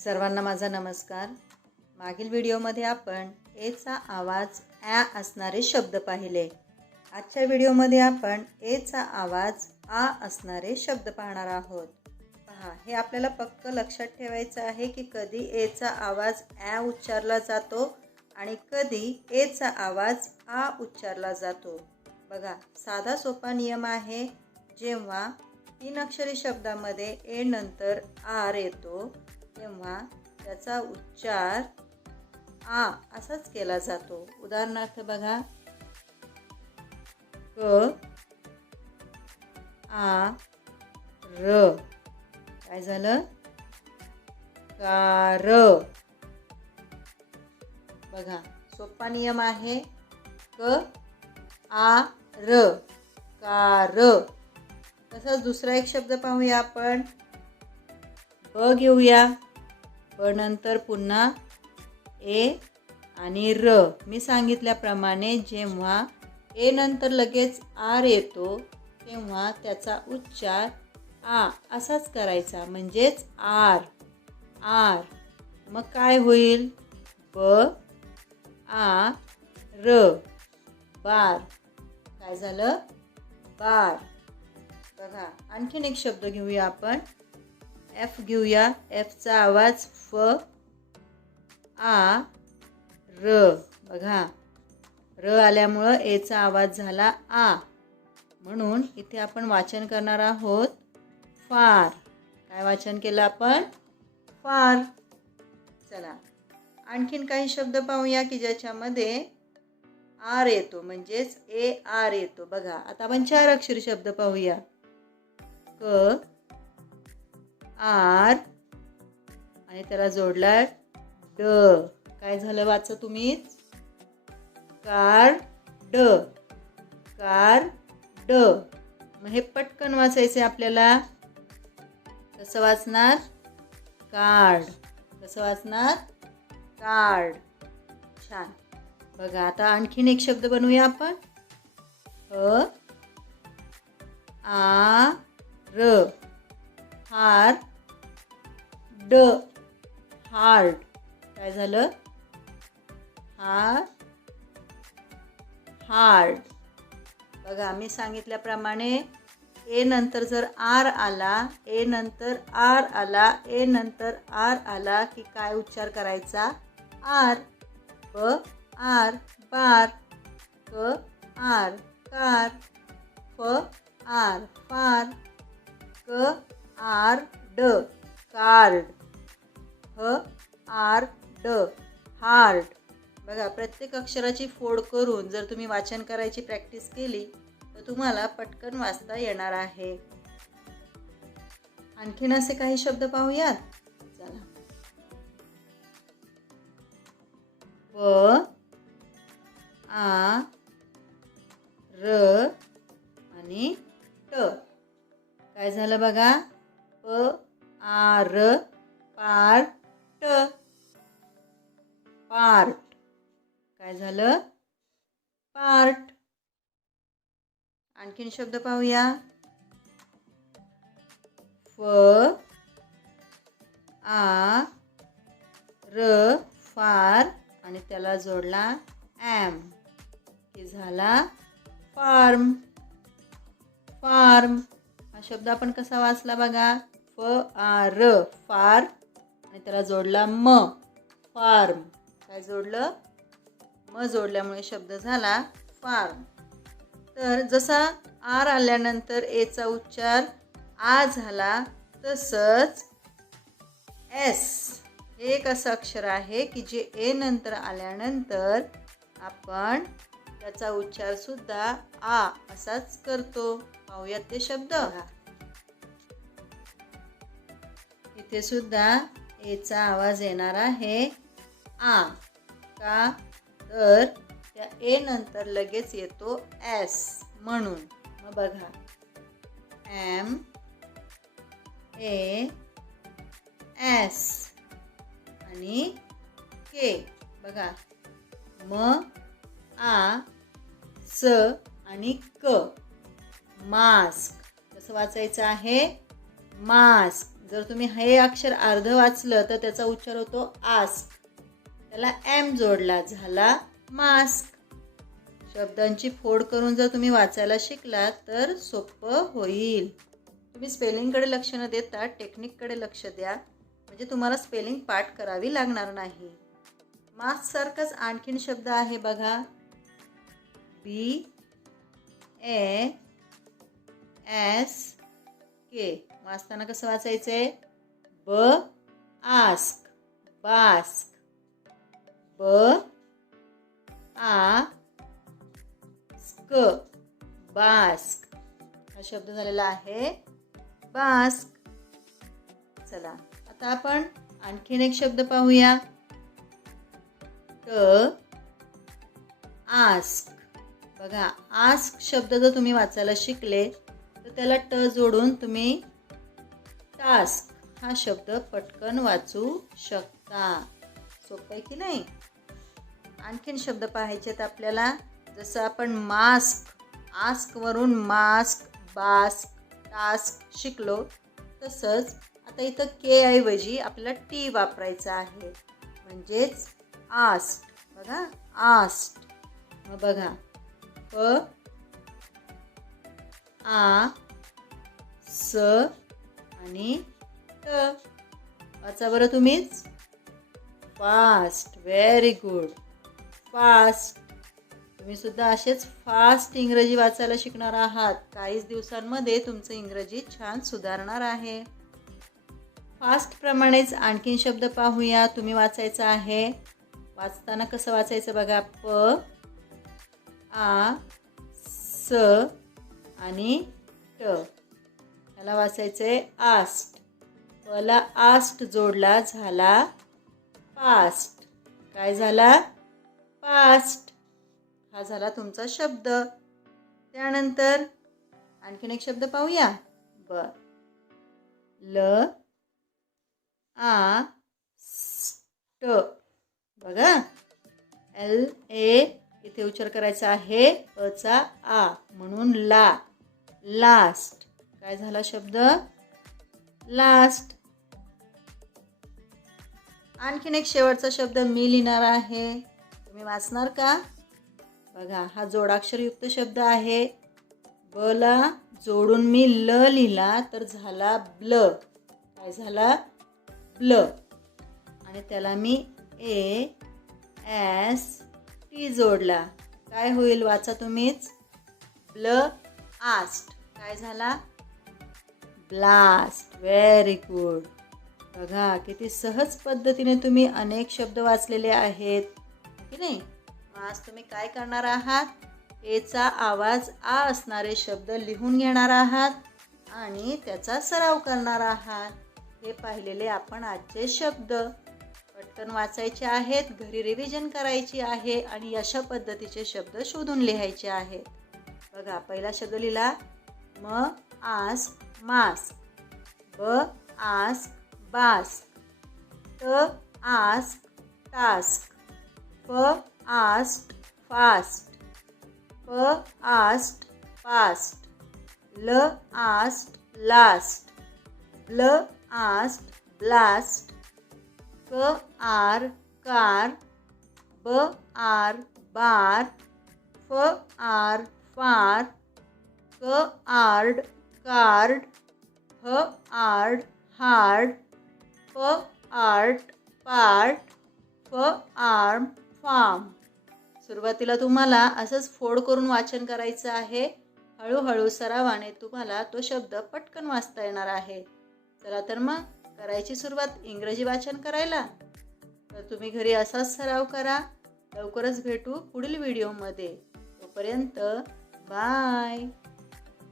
सर्वांना माझा नमस्कार। मागील व्हिडिओमध्ये आपण एचा आवाज ॲ असणारे शब्द पाहिले। आजच्या व्हिडिओमध्ये आपण एचा आवाज आ असणारे शब्द पाहणार आहोत। पहा, हे आपल्याला फक्त लक्षात ठेवायचं आहे की कधी एचा आवाज ॲ उच्चारला जातो आणि कधी एचा आवाज आ उच्चारला जातो। बघा, साधा सोपा नियम आहे। जेव्हा 3 अक्षरी शब्दामध्ये ए नंतर आर येतो तेव्हा त्याचा उच्चार आ असाच केला जातो। उदाहरणार्थ बघा, क आ र, काय झालं? कार। बघा, सोपा नियम आहे। क आ र, कार। तसंच दुसरा एक शब्द पाहूया आपण। ब घेऊया। ब नंतर पुन्हा ए आणि र। मी सांगितल्याप्रमाणे जेव्हा ए नंतर लगेच आर येतो तेव्हा त्याचा उच्चार आ असाच करायचा, म्हणजेच आर। आर मग काय होईल? ब आ र, बार। काय झालं? बार। बघा, आणखीन एक शब्द घेऊया आपण। एफ घेऊया। एफचा आवाज फ आ र। बघा, र आल्यामुळं एचा आवाज झाला आ, म्हणून इथे आपण वाचन करणार आहोत फार। काय वाचन केलं आपण? फार। चला, आणखीन काही शब्द पाहूया की ज्याच्यामध्ये आर येतो, म्हणजेच ए आर येतो। बघा, आता आपण 4 अक्षरी शब्द पाहूया। क आर आणि त्याला जोडला ड। काय झालं? वाचा तुम्हीच। कार ड, कार ड। मग हे पटकन वाचायचे आपल्याला। कसं वाचणार? कार्ड। कसं वाचणार? कार्ड। छान। बघा, आता आणखीन एक शब्द बनवूया आपण। आ र, हार ड, हार्ड। काय झालं? हार्ड। बघा, मी सांगितल्याप्रमाणे ए नंतर जर आर आला, ए नंतर आर आला, ए नंतर आर आला की काय उच्चार करायचा? आर। ब आर, बार। क आर, कार। फ आर, फार। क आर ड, कार्ड। ह आर ड, हार्ड। बघा, प्रत्येक अक्षराची फोड करून जर तुम्ही वाचन करायची प्रॅक्टिस केली तर तुम्हाला पटकन वाचता येणार आहे। आणखीन असे काही शब्द पाहूयात। चला, प आ र आणि ट। काय झालं बघा? प आ र, पार्ट। पार्ट। काय झालं? पार्ट। आणखीन शब्द पाहूया। फ आ र, फार आणि त्याला जोडला एम की झाला फार्म। फार्म हा शब्द आपण कसा वाचला बघा? फ आ र, फार आणि त्याला जोडला म, फार्म। काय जोडलं? म जोडल्यामुळे शब्द झाला फार्म। तर जसा आर आल्यानंतर एचा उच्चार आ झाला, तसंच एस हे एक असं अक्षर आहे की जे ए नंतर आल्यानंतर आपण त्याचा उच्चार सुद्धा आ असाच करतो। पाहूयात ते शब्द। इथे सुद्धा एचा आवाज येणार आहे आ। का? तर त्या ए नंतर लगेच येतो एस म्हणून। मग बघा, एम ए एस आणि के। बघा, म आ स आणि क, मास्क। कसं वाचायचं आहे? मास्क। जर तुम्ही हे अक्षर अर्ध वाचलं तर त्याचा उच्चार होतो आस्क. त्याला एम जोडला, झाला मास्क. शब्दांची फोड करून जर तुम्ही वाचायला शिकलात तर सोपं होईल. तुम्ही स्पेलिंगकडे लक्ष न देता टेक्निककडे लक्ष द्या, म्हणजे तुम्हाला स्पेलिंग पाठ करावी लागणार नाही. मास्क सारखाच आणखीन शब्द आहे बघा. BASK. वाचताना कसं वाचायचंय? ब आस्क, बास्क. ब आ स्क, बास्क. हा शब्द झालेला आहे बास्क. चला आता आपण आणखीन एक शब्द पाहूया. आस्क. बघा, आस्क शब्द जर तुम्ही वाचायला शिकले तर त्याला ट जोडून तुम्ही टास्क हा शब्द पटकन वाचू शकता. सोपं आहे की नाही? आणखीन शब्द पाहायचे आहेत आपल्याला. जसं आपण मास्क, आस्क वरून मास्क, बास्क, टास्क शिकलो, तसंच आता इथं के ऐवजी आपल्याला टी वापरायचा आहे, म्हणजेच आस्ट. बघा, आस्ट. मग बघा, प आ स आणि ट. वाचा बरं तुम्हीच. फास्ट. Very good. फास्ट. तुम्ही सुद्धा असेच फास्ट इंग्रजी वाचायला शिकणार आहात. काहीच दिवसांमध्ये तुमचं इंग्रजी छान सुधारणार आहे. फास्ट प्रमाणेच आणखीन शब्द पाहूया. तुम्ही वाचायचं आहे. वाचताना कसं वाचायचं बघा. प आ स आणि ट. ह्याला वाचायचंय आस्ट. पला आस्ट जोडला, झाला पास्ट. काय झाला? पास्ट. हा झाला तुमचा शब्द. त्यानंतर आणखीन एक शब्द पाहूया. बर. ल आ स्ट. बघा, एल ए इथे उच्चार करायचा आहे अचा आ, म्हणून ला, लास्ट. काय झाला शब्द? लास्ट. आणखीन एक शेवटचा शब्द मी लिहिणार आहे, तुम्ही वाचणार का? बघा, हा जोडाक्षरयुक्त शब्द आहे. ब ला जोडून मी ल लिहिला तर झाला ब्ल. काय झाला? ब्ल. आणि त्याला मी ए एस टी जोडला. काय होईल? वाचा तुम्हीच. ब्ल आस्ट. काय झाला? ब्लास्ट. Very good. बघा, किती सहज पद्धतीने तुम्ही अनेक शब्द वाचलेले आहेत की नाही? आज तुम्ही काय करणार आहात? एचा आवाज आ असणारे शब्द लिहून घेणार आहात आणि त्याचा सराव करणार आहात. हे पाहिलेले आपण आजचे शब्द पटकन वाचायचे आहेत, घरी रिव्हिजन करायची आहे आणि अशा पद्धतीचे शब्द शोधून लिहायचे आहेत. बघा, पहिला शब्द लिहिला म आस्क मास्क. ब आस्क बास्क. त आस्क टास्क. फ आस्क फास्ट. प आस्क पास्ट. ल आस्क लास्ट. ब्ल आस्क ब्लास्ट. क आर कार. ब आर बार. फ आर फार. क आर्ड कार्ड. ह आर्ड हार्ड. प आर्ट पार्ट. फ आर्म फार्म. सुरुवातीला तुम्हाला असंच फोड करून वाचन करायचं आहे. हळूहळू सरावाने तुम्हाला तो शब्द पटकन वाचता येणार आहे. चला तर मग करायची सुरुवात इंग्रजी वाचन करायला. तर तुम्ही घरी असाच सराव करा. लवकरच भेटू पुढील व्हिडिओमध्ये. तोपर्यंत बाय.